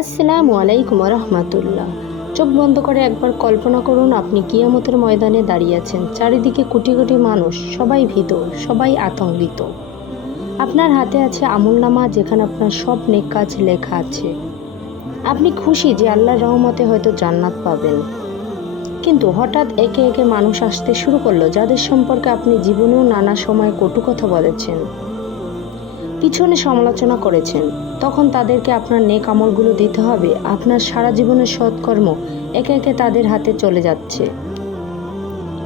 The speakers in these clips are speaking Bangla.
আসসালামু আলাইকুম রহমাতুল্লাহ চোখ বন্ধ করে একবার কল্পনা করুন আপনি কিয়ামতের ময়দানে দাঁড়িয়ে আছেন। চারিদিকে কোটি কোটি মানুষ, সবাই ভীত, সবাই আতঙ্কিত। আপনার হাতে আছে আমলনামা যেখানে আপনার সব নেক কাজ লেখা আছে। আপনি খুশি যে আল্লাহর রহমতে হয়তো জান্নাত পাবেন। কিন্তু হঠাৎ একে একে মানুষ আসতে শুরু করল, যাদের সম্পর্কে আপনি জীবনেও নানা সময় কটু কথা বলেছেন। পিছনে সমালোচনা করেছেন। তখন তাদেরকে আপনার নেক আমলগুলো দিতে হবে। আপনার সারা জীবনের সৎকর্ম একে একে তাদের হাতে চলে যাচ্ছে।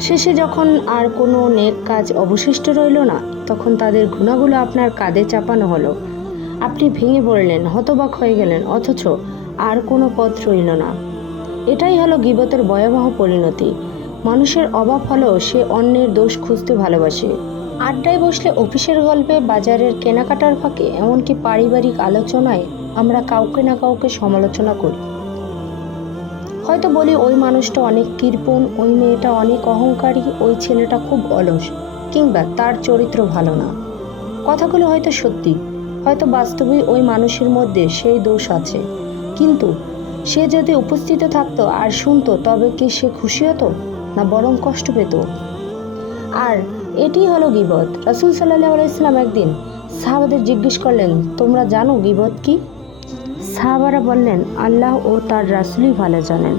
শেষে যখন আর কোনো নেক কাজ অবশিষ্ট রইল না, তখন তাদের গুণাগুলো আপনার কাঁধে চাপানো হলো। আপনি ভেঙে পড়লেন, হতবাক হয়ে গেলেন, অথচ আর কোনো পথ রইল না। এটাই হলো গিবতের ভয়াবহ পরিণতি। মানুষের অভাব হলেও সে অন্যের দোষ খুঁজতে ভালোবাসে। আড্ডায় বসলে অফিসের গল্পে বাজারের কেনাকাটার ফাঁকে, এমনকি পারিবারিক আলোচনায় আমরা কাউকে না কাউকে সমালোচনা করি। হয়তো বলি ওই মানুষটা অনেক কৃপণ ওই মেয়েটা অনেক অহংকারী, ওই ছেলেটা খুব অলস, কিংবা তার চরিত্র ভালো না। কথাগুলো হয়তো সত্যি, হয়তো বাস্তবেই ওই মানুষের মধ্যে সেই দোষ আছে। কিন্তু সে যদি উপস্থিত থাকতো আর শুনতো, তবে কি সে খুশি হতো, না বরং কষ্ট পেত? আর এটি হলো গিবত। রাসুল সাল্লাহ আলাইসাল্লাম একদিন সাহাবাদের জিজ্ঞেস করলেন, তোমরা জানো গিবত কি? সাহাবারা বললেন, আল্লাহ ও তার রাসুলই ভালো জানেন।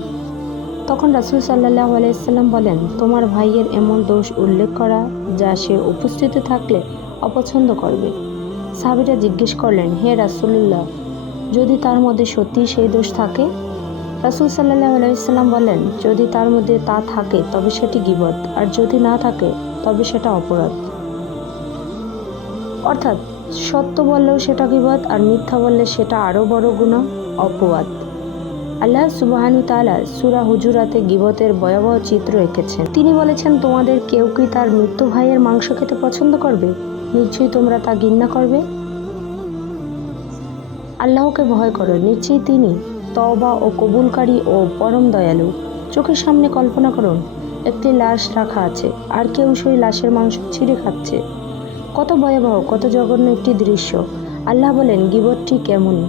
তখন রাসুল সাল্লাহ আলাইসাল্লাম বলেন, তোমার ভাইয়ের এমন দোষ উল্লেখ করা যা সে উপস্থিত থাকলে অপছন্দ করবে। সাহাবিরা জিজ্ঞেস করলেন, হে রাসুল্লাহ যদি তার মধ্যে সত্যি সেই দোষ থাকে? রাসুল সাল্লাহ আলাইসাল্লাম বলেন, যদি তার মধ্যে তা থাকে, তবে সেটি গিবত, আর যদি না থাকে, তবে সেটা অপরাধ। অর্থাৎ, সত্য বললেও সেটা গিবত, আর মিথ্যা বললে সেটা আরও বড় গুণা অপবাদ। আল্লাহ সুবাহানু তালা সুরা হুজুরাতে গিবতের ভয়াবহ চিত্র এঁকেছেন। তিনি বলেছেন, তোমাদের কেউ কি তার মৃত্যু ভাইয়ের মাংস খেতে পছন্দ করবে? নিশ্চয়ই তোমরা তা ঘৃণা করবে? আল্লাহকে ভয় করো, নিশ্চয়ই তিনি তওবা ও কবুলকারী ও পরম দয়ালু। চোখের সামনে কল্পনা করুন, একটি লাশ রাখা আছে, আর কেউ সেই লাশের মাংস ছিঁড়ে খাচ্ছে। কত ভয়াবহ, কত জঘন্য একটি দৃশ্য। আল্লাহ বলেন গিবত ঠিক এমনই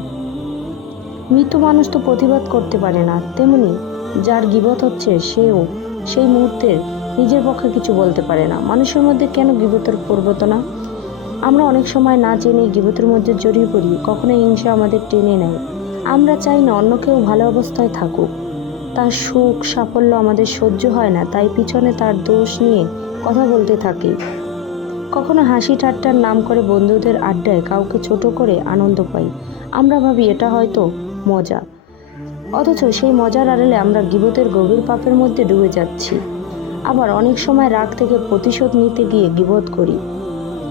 মৃত মানুষ তো প্রতিবাদ করতে পারে না, তেমনি যার গিবত হচ্ছে সেও সেই মুহূর্তে নিজের পক্ষে কিছু বলতে পারে না। মানুষের মধ্যে কেন গিবতের প্রবর্তনা? আমরা অনেক সময় না জেনে গিবতের মধ্যে জড়িয়ে পড়ি কখনো হিংসা আমাদের টেনে নেয়। আমরা চাই না অন্য কেউ ভালো অবস্থায় থাকুক। তার সুখ সাফল্য আমাদের সহ্য হয় না, তাই পিছনে তার দোষ নিয়ে কথা বলতে থাকি। কখনো হাসি ঠাট্টার নাম করে বন্ধুদের আড্ডায় কাউকে ছোট করে আনন্দ পাই। আমরা ভাবি এটা হয়তো মজা। অথচ সেই মজার আড়ালে আমরা গিবতের গভীর পাপের মধ্যে ডুবে যাচ্ছি। আবার অনেক সময় রাগ থেকে প্রতিশোধ নিতে গিয়ে গিবত করি।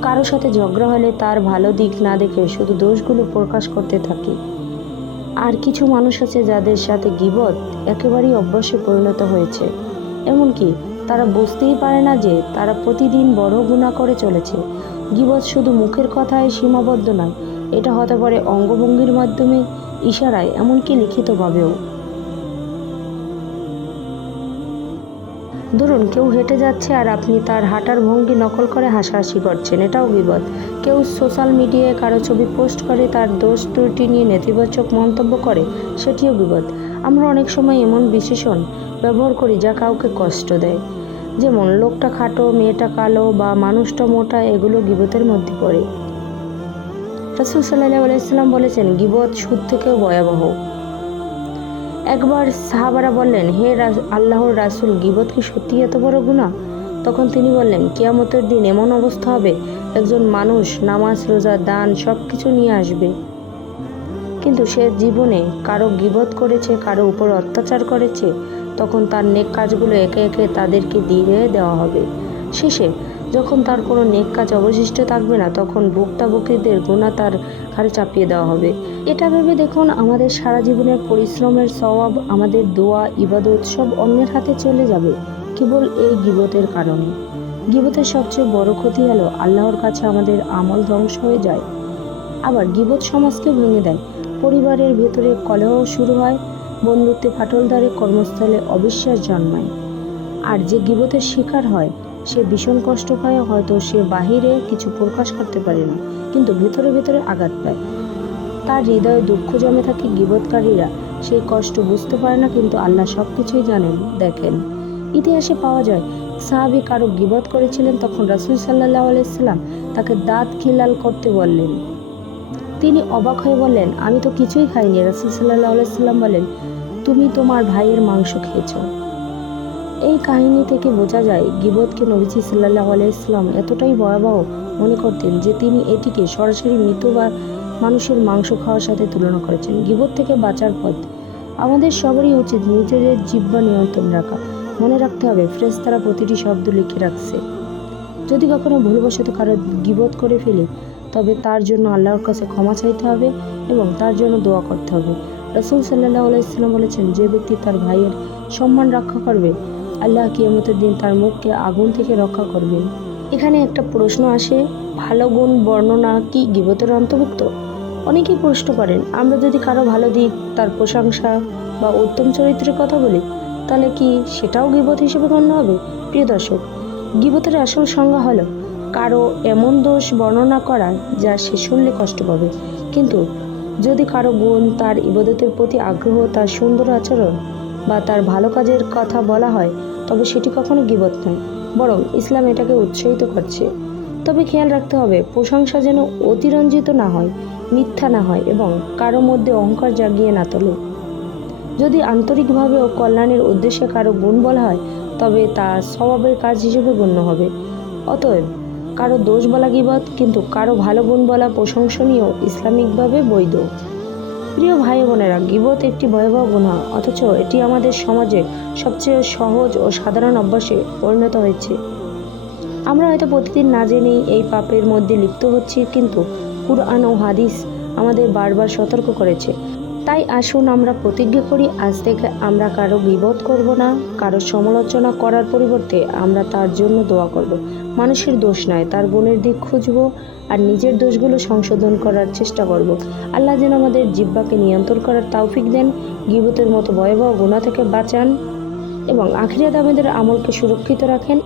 কারও সাথে ঝগড়া হলে তার ভালো দিক না দেখে শুধু দোষগুলো প্রকাশ করতে থাকি। আর কিছু মানুষ আছে যাদের সাথে গিবত একেবারেই অভ্যাসে পরিণত হয়েছে। এমনকি তারা বুঝতেই পারে না যে তারা প্রতিদিন বড় গুণা করে চলেছে। গিবত শুধু মুখের কথায় সীমাবদ্ধ নয়, এটা হতে পারে অঙ্গভঙ্গির মাধ্যমে, ইশারায়, এমনকি লিখিতভাবেও। ধরুন, কেউ হেঁটে যাচ্ছে আর আপনি তার হাঁটার ভঙ্গি নকল করে হাসাহাসি করছেন, এটাও বিপদ। কেউ সোশ্যাল মিডিয়ায় কারও ছবি পোস্ট করে, তার দোষ ত্রুটি নিয়ে নেতিবাচক মন্তব্য করে, সেটিও বিপদ। আমরা অনেক সময় এমন বিশেষণ ব্যবহার করি যা কাউকে কষ্ট দেয়। যেমন, লোকটা খাটো, মেয়েটা কালো বা মানুষটা মোটা, এগুলো গিবতের মধ্যে পড়ে। রাসুল সাল্লাহ আলাইসাল্লাম বলেছেন, গিবত সুদ থেকেও ভয়াবহ। একবার সাহাবারা বললেন, হে আল্লাহর রাসুল, গিবত কি সত্যি এত বড় গুণা তখন তিনি বললেন, কিয়ামতের দিন এমন অবস্থা হবে, একজন মানুষ নামাজ, রোজা, দান সব কিছু নিয়ে আসবে। কিন্তু সে জীবনে কারও গিবত করেছে, কারও উপর অত্যাচার করেছে, তখন তার নেক কাজগুলো একে একে তাদেরকে দিয়ে দেওয়া হবে। শেষে যখন তার কোনো নেক কাজ অবশিষ্ট থাকবে না, তখন ভুক্তাভোগীদের গোনা তার ঘাড়ে চাপিয়ে দেওয়া হবে। এটা ভেবে দেখুন, আমাদের সারা জীবনের পরিশ্রমের স্বভাব, আমাদের দোয়া, ইবাদত সব অন্যের হাতে চলে যাবে, কেবল এই গিবতের কারণে। গিবতের সবচেয়ে বড় ক্ষতি হলো, আল্লাহর কাছে আমাদের আমল ধ্বংস হয়ে যায়। আবার গিবত সমাজকে ভেঙে দেয়। পরিবারের ভেতরে কলহ শুরু হয়, বন্ধুত্বে ফাটল ধরে কর্মস্থলে অবিশ্বাস জন্মায়। আর যে গিবতের শিকার হয় সে ভীষণ কষ্ট পায়, হয়তো সে বাহিরে কিছু প্রকাশ করতে পারে না, কিন্তু ভেতরে ভেতরে আঘাত পায়। তার হৃদয়ে দুঃখ জমে থাকে গিবৎকারীরা। সেই কষ্ট বুঝতে পারে না, কিন্তু আল্লাহ সব কিছুই জানেন, দেখেন। ইতিহাসে পাওয়া যায়, সাহাবি কারও গিবত করেছিলেন তখন রাসুল সাল্লাহ আলাইসাল্লাম তাকে দাঁত খিলাল করতে বললেন। তিনি অবাক হয়ে বললেন, আমি তো কিছুই খাইনি। রাসুল সাল্লাহ আলাইসাল্লাম বলেন, তুমি তোমার ভাইয়ের মাংস খেয়েছো। এই কাহিনী থেকে বোঝা যায়, গিবতকে নবীজি সাল্লাহ আলাইসলাম এতটাই ভয়াবহ মনে করতেন যে তিনি এটিকে সরাসরি মৃত বা মানুষের মাংস খাওয়ার সাথে তুলনা করেছেন। গিবত থেকে বাঁচার পথ। আমাদের সবারই উচিত নিজেদের জিব্বা নিয়ন্ত্রণ রাখা। মনে রাখতে হবে ফ্রেশ তারা প্রতিটি শব্দ লিখে রাখছে। যদি কখনো ভুলবশত কারও গিবত করে ফেলি, তবে তার জন্য আল্লাহর কাছে ক্ষমা চাইতে হবে এবং তার জন্য দোয়া করতে হবে। রসুল সাল্লাহ আলাইসাল্লাম বলেছেন, যে ব্যক্তি তার ভাইয়ের সম্মান রক্ষা করবে আল্লাহ কিয়ামতের দিন তার মুখকে আগুন থেকে রক্ষা করবেন। এখানে একটা প্রশ্ন আসে, ভালো গুণ বর্ণনা কি গিবতের অন্তর্ভুক্ত? অনেকেই প্রশ্ন করেন, আমরা যদি কারও ভালো দিক, তার প্রশংসা বা উত্তম চরিত্রের কথা বলি, তাহলে কি সেটাও গিবত হিসেবে গণ্য হবে? প্রিয় দর্শক, গিবতের আসল সংজ্ঞা হলো, কারও এমন দোষ বর্ণনা করা যা সে শুনলে কষ্ট পাবে। কিন্তু যদি কারও গুণ তার ইবাদতের প্রতি আগ্রহ তার সুন্দর আচরণ বা তার ভালো কাজের কথা বলা হয়, তবে সেটি কখনো গিবত নয়, বরং ইসলাম এটাকে উৎসাহিত করছে। তবে খেয়াল রাখতে হবে, প্রশংসা যেন অতিরঞ্জিত না হয়, মিথ্যা না হয় এবং কারও মধ্যে অহংকার জাগিয়ে না তোলে। যদি আন্তরিকভাবে ও কল্যাণের উদ্দেশ্যে কারও গুণ বলা হয়, তবে তা স্বভাবের কাজ হিসেবে গণ্য হবে। অতএব, কারও দোষ বলা গিবত, কিন্তু কারও ভালো গুণ বলা প্রশংসনীয় ইসলামিকভাবে বৈধ। প্রিয় ভাই বোনেরা, গিবত একটি ভয়াবহ গুণা, অথচ এটি আমাদের সমাজে সবচেয়ে সহজ ও সাধারণ অভ্যাসে পরিণত হয়েছে। আমরা হয়তো প্রতিদিন না জেনেই এই পাপের মধ্যে লিপ্ত হচ্ছি, কিন্তু কুরআন ও হাদিস আমাদের বারবার সতর্ক করেছে। তাই আসুন আমরা প্রতিজ্ঞা করি, আজ থেকে আমরা কারও বিপদ করব না, কারও সমালোচনা করার পরিবর্তে আমরা তার জন্য দোয়া করব। মানুষের দোষ নয়, তার গুণের দিক খুঁজব আর নিজের দোষগুলো সংশোধন করার চেষ্টা করব। আল্লাহ যেন আমাদের জিব্বাকে নিয়ন্ত্রণ করার তাওফিক দেন, গিবতের মতো ভয়াবহ গুণা থেকে বাঁচান এবং আখিরাত আমাদের আমলকে সুরক্ষিত রাখেন।